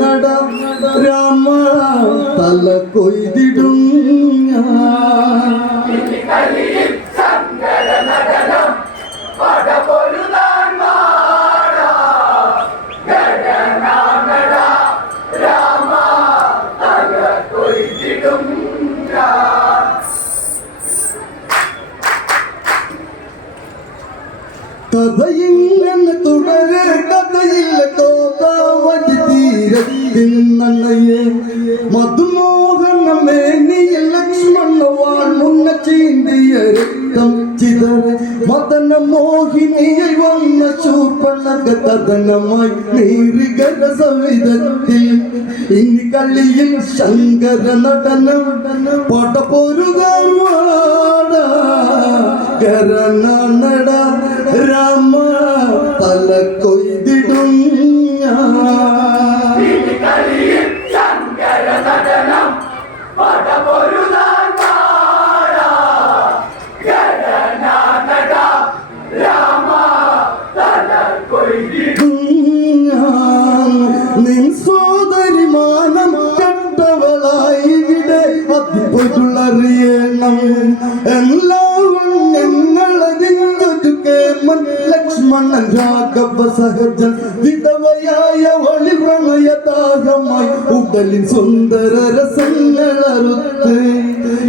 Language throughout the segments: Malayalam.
നട രാമ തല കൊയ്തിടും തീരത്തിൽ നന്നയെ മധുമോഹന മേനിയ ലക്ഷ്മണ വാൾ മുന്ന ചീന്തിയ രക്തം ചിതറ. മദന മോഹിനിയായി വന്ന ചൂർപ്പണക തദനമായി നീറികര സവിധത്തിൽ. ഇനി കളിയിൽ ശങ്കര നടനം പടപൊരുകാൻ വാടാ കരണനട രാമ തല കൊയ്തിടും ഞാൻ.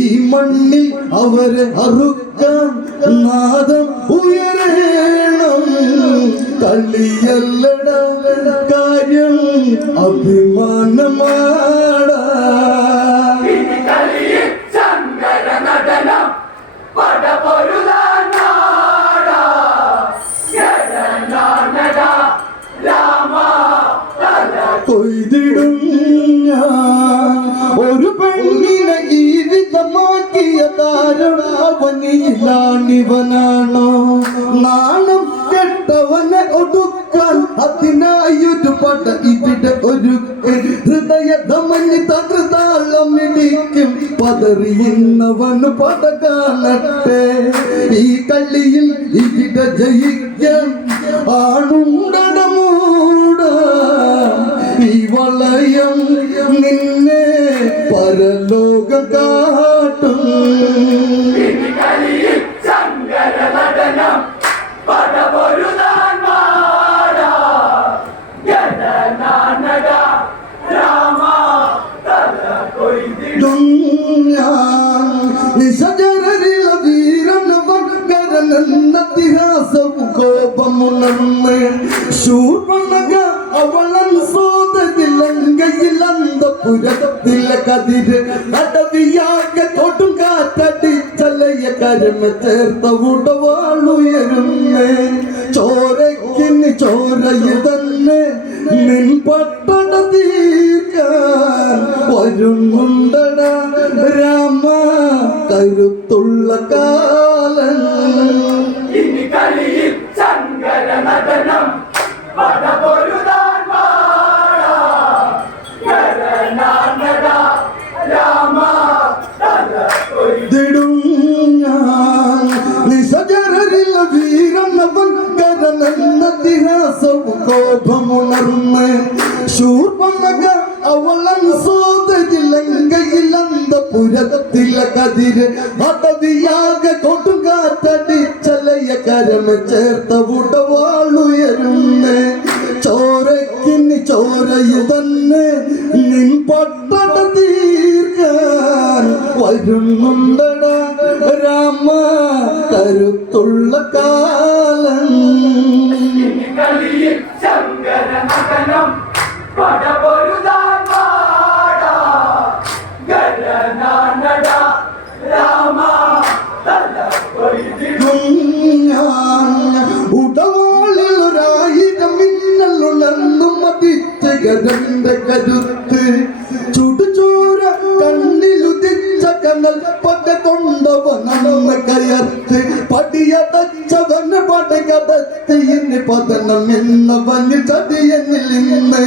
ഈ മണ്ണിൽ അവരെ അറുക്കാൻ നാദം ഉയരണം. കളിയല്ലട കാര്യം അഭിമാനമാടാ. താരണാവനിയിലാണിവനാണോ നാണം കെട്ടവനെ ഒടുക്കാൻ അതിനായൊരു പട ഇവിടെ ഒരു ഹൃദയ ധമനി തകൃതാളം ഇടിക്കും. പതറിയുന്നവന് പട കാണട്ടെ. ഈ കളിയിൽ ഇവിടെ ജയിക്കാൻ ആണുണ്ടടമൂട. ഈ വളയം നിന്നെ പരലോക കാട്ടും. അന്തപുരത്തിലെ കതിര് അടവിയാകെ കൊടും കാറ്റടിച്ചലയ കരമ ചേർത്ത ഉടവാളുയരുന്നേ. ചോരക്കിന് ചോരയിൽ തന്നെ നിൻ പട്ടണ തീർക്കാൻ വരുന്നുണ്ടട ശൂർപ്പണക അവളൻ സോദരിലങ്കയിൽ അന്തപുരത്തിലെ കതിര്. അടവിയാകെ കൊടുങ്കാറ്റടിച്ചലയ കരമ ചേർത്ത ഉടവാളുയരുന്നേ. ചോരക്കിന് ചോരയിൽ തന്നെ നിൻ പട്ടണ തീർക്കാൻ വരുന്നുണ്ടട രാമ കരുത്തുള്ള കാലം. ശങ്കര നടനം മതിച്ചകരന്റെ കരുത്ത് ചുടുചോര കണ്ണിലുദിച്ച കനൽ പക കൊണ്ടവനമ്മ കയർത്ത് പടിയടച്ചവന് പടകടത്ത് ഇനി പതനം എന്നവന് ചതിയനിൽ ഇന്ന്.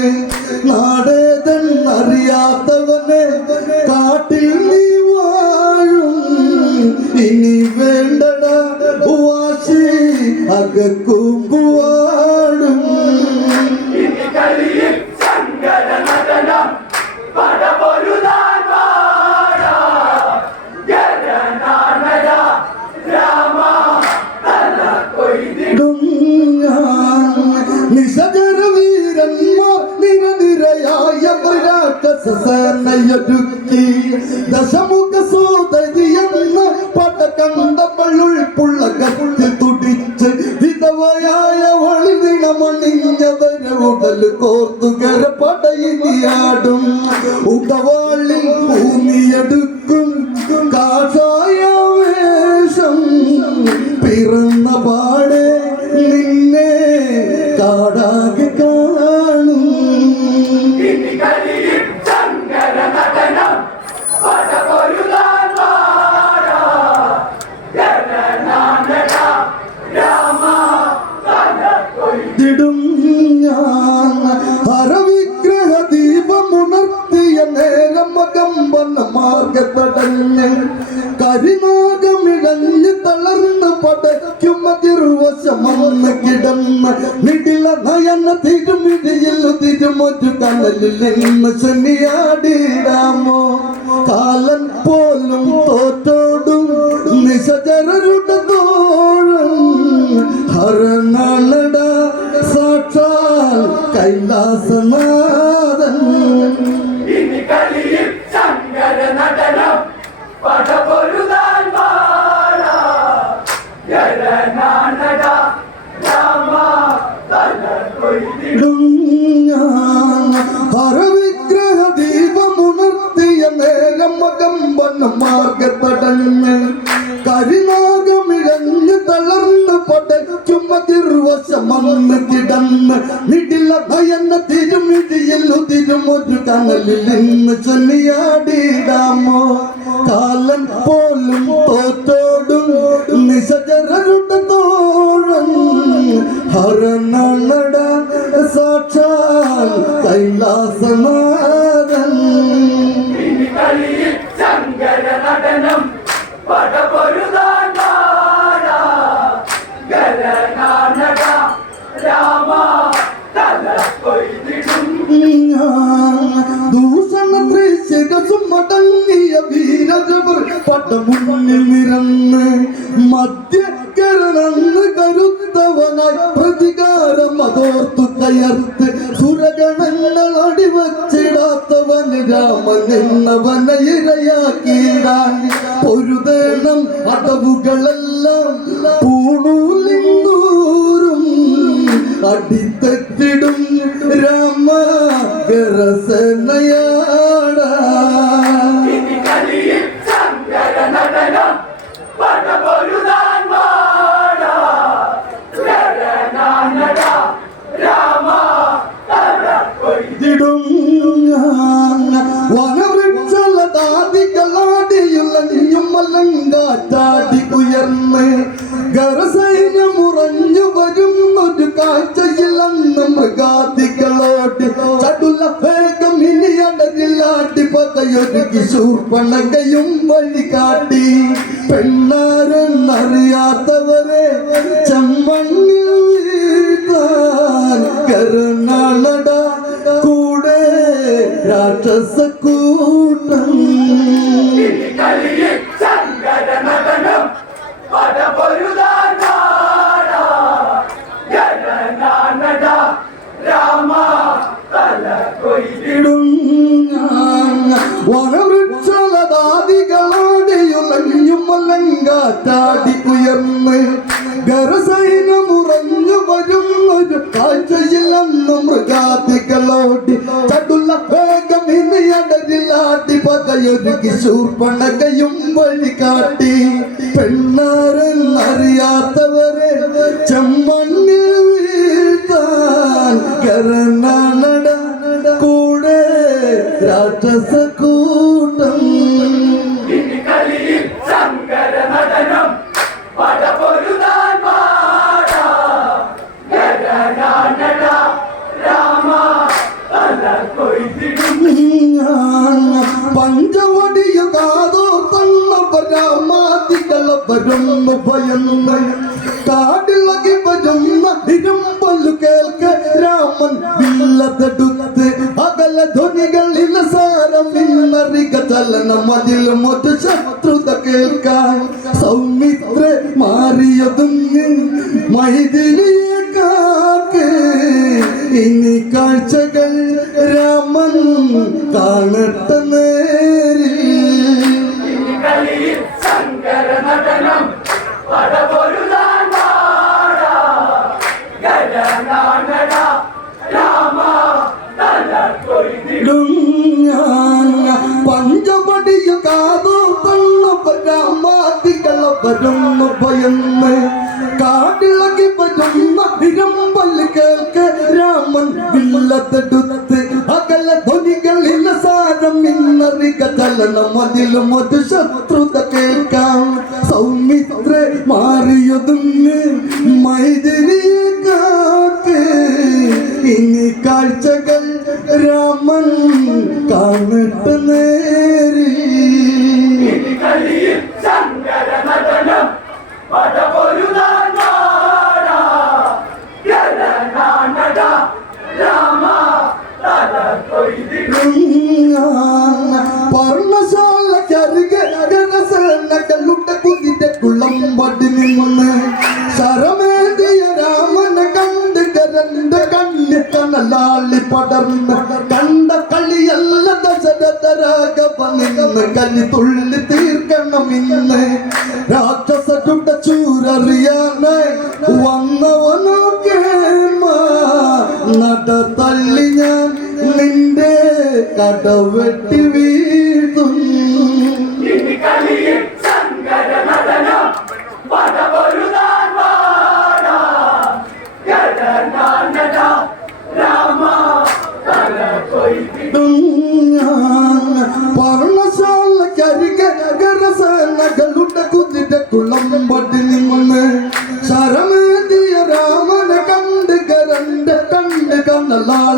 നാടേതൻ അറിയാത്തവനെ കാട്ടിൽ നീ വാഴും. ഇനി വേണ്ടട വാശി അകക്കും പൂവാടും ഇനി കളിയിൽ സങ്കര നടനം രാക്ഷസേനയൊരുക്കി ദശമുഖ സോദരി എന്ന പടകണ്ടവളുൾപ്പുള്ള കത്തിൽ തുടിച്ച് വിധവയായ ഒളിനിണമണിഞ്ഞവരെ ഉടൽ കോർത്തുകര പടയിനിയാടും ഉടവാളിൽ ഊന്നിയെടുക്കും മാർഗത്തടഞ്ഞ് കരിനാഗമിഴഞ്ഞ് പോലും തോറ്റോടും നിശചരരുടെ തോഴും ഹരണളട സാക്ഷാൽ കൈലാസനാഥൻ നിടില ഭയന്ന തിരുമിഴിയിൽ ഒരു കനലിൽ നിന്ന് ചൊല്ലിയാടിയിടാമോ കാലൻ പോലും തോറ്റോടും നിശചരരുടെ തോഴം ഹരണട സാക്ഷാൽ കൈലാസനാഥൻ. നടനം പടപൊരുതാൻ ത്രിശിരസും മടങ്ങിയ വീരജവർ പട്ടമുന്നിൽ നിറന്ന് മധ്യകരണെന്ന് കിശൂർ പണകയും വഴി കാട്ടി പെണ്ണാരെന്നറിയാത്തവരെ ചെമ്മണ്ണിൽ കരുണാളട കൂടെ രാക്ഷസ കൂട്ടം. నన్ను మృగాదిగలోటి చడుల వేగం ఇది అడగిలాటి పదయొదికి శూర్పణగయం వழிకాటి పెన్నారన్ அறியாத ഭജന്ന് ഭയന്ന് കാടിളകി ഭജന്ന് ഇരുമ്പല്ലു കേൾക്ക് രാമൻ വില്ലതെടുത്ത് അകല ധ്വനികളിൽ സാരം ഇന്നറിക ചലനം അതിൽ മൊറ്റ ശത്രുത കേൾക്കാൻ സൗമിത്ര മാറിയതൊന്ന് മൈതിലിയെ കാക്ക് ഇനി കാഴ്ചകൾ രാമൻ കാണട്ടെ നേരിൽ. പഞ്ചപടിയ കാതോ തന്നവരാമാതികള വരുന്നു ഭയന്ന് കാടിളകി വരുന്ന ഇരമ്പൽ കേൾക്ക് രാമൻ വില്ലത്തെടുത്ത് ചലനം അതിലും ഒരു ശത്രുത കേൾക്കാം. സൗമിത്ര മാറിയതൊന്ന് മൈതിരി കാത്ത് ഇനി കാഴ്ചകൾ രാമൻ കാണട്ടെ നേരിൽ.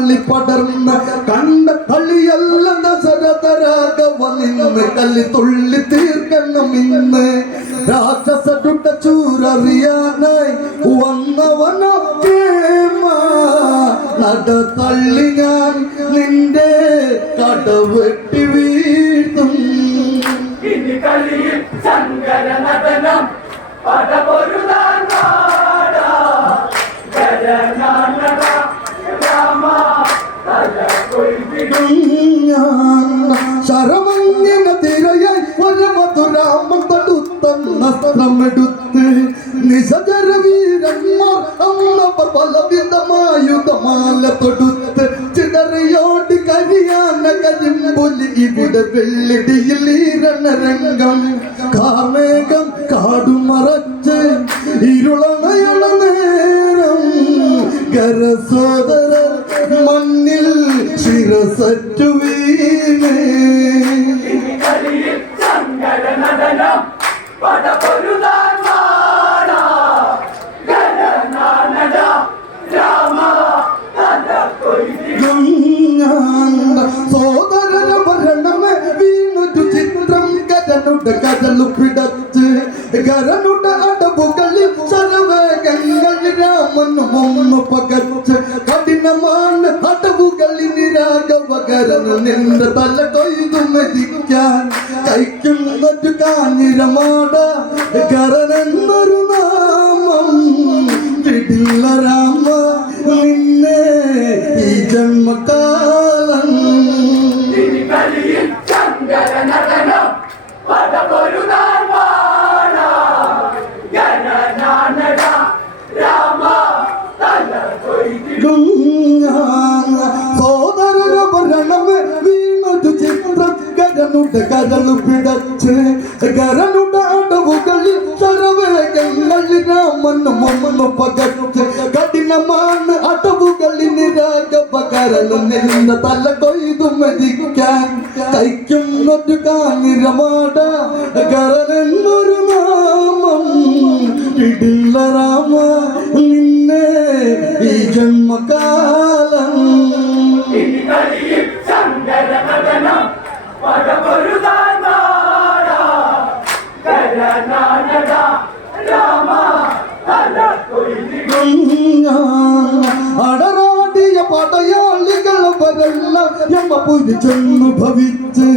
കണ്ണലാളി പടർന്ന് കണ്ട കളിയല്ല ദശരഥരാഘവനിന്ന് കല്ലി തുള്ളി തീർക്കണം ഇന്ന്. രാക്ഷസരുടെ ചൂരറിയാനായി വന്നവനൊക്കെ തള്ളി ഞാൻ നിന്റെ കടവെട്ടി വീഴ്ത്തും ശങ്കര നടനം പടപൊരുതാൻ തല കൊയ്തി ശരമങ്ങനെ തിരയായി ഒരു മധുരാമം തടുത്തന്ന അസ്ത്രമെടുത്ത് നിശജര വീരന്മാർ അമ്മപ്പർ പലവിധമായുധമാല തൊടുത്ത് ചിതറിയോടി കരിയാന കരിമ്പൊലി ഇവിടെ വെള്ളിടിയിൽ ഈരണരംഗം കാമേകം കാടുമറച്ച് ഇരുളണയുള്ള നേരം കരസോദരർ മണ്ണിൽ ശിരസറ്റു വീണേ. സോദരന ഭരണമേ വീണൊരു ചിത്രം കരനുടെ കരലു പിടച്ച്. കരനുടെ അടവുകളിൽ ശരവേഗങ്ങൾ രാമൻ ഒന്ന് രാഘവകരന് നിന്റെ തല കൊയ്തു മെതിക്കാൻ കൈക്കുന്നൊരു കാഞ്ഞിരമാട കരനെന്നൊരു നാമം വിടില്ല പിടച്ച് കരനുടെ അടവുകളിൽ ശരവേഗങ്ങളിൽ രാമൻ മമ്മ പകർച്ച് കഠിനമാണ് അടവുകളിൽ രാഘവകരനും നിന്ന തല കൊയ്തു മരിക്കാൻ തയ്ക്കുന്നൊരു കാഞ്ഞിരമാട കരനെന്നൊരു നാമം ഇടില്ല രാമ നിന്നെ ഈ ജന്മകാലം. പുരി ചെന്നു ഭവിച്ച്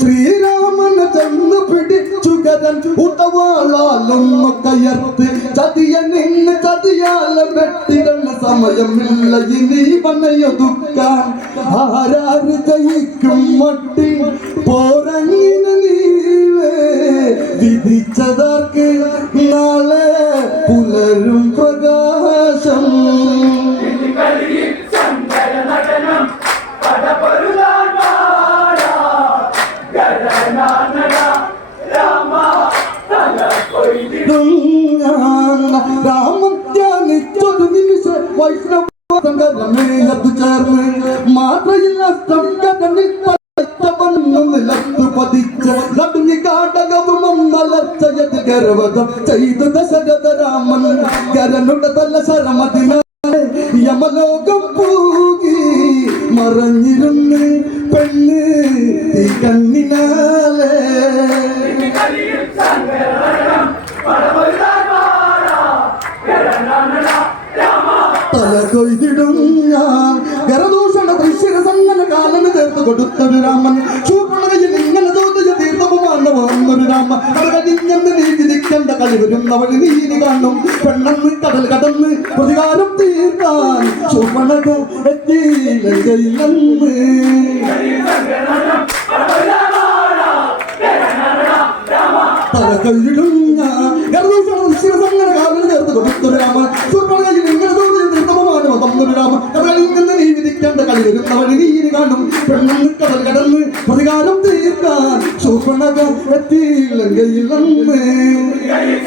ശ്രീരാമനെ ചെന്ന് പിടിച്ചു കരൻ ഉത്തവാളാലൊന്ന് കയർത്ത് ചതിയ നിന്ന് ചതിയാല വെട്ടികളുടെ സമയമില്ല ഇനി വനയൊതുക്കാൻ ആരാര് ജയിക്കും മട്ടി പോരങ്ങിന് നീളെ വിധിച്ചതാർക്ക് നാളെ പുലരും പ്രകാശം. ശങ്കര ചേർത്ത് കൊടുത്തൊരു രാമൻ. ലങ്കയിലെന്ന് വരുന്നവൾ നീതി കാണും. പെണ്ണെന്ന് കടൽ കടന്ന് പ്രതികാരം തീർക്കാൻ ശൂർപ്പണക എത്തി ലങ്കയിലെന്ന് കളിയിൽ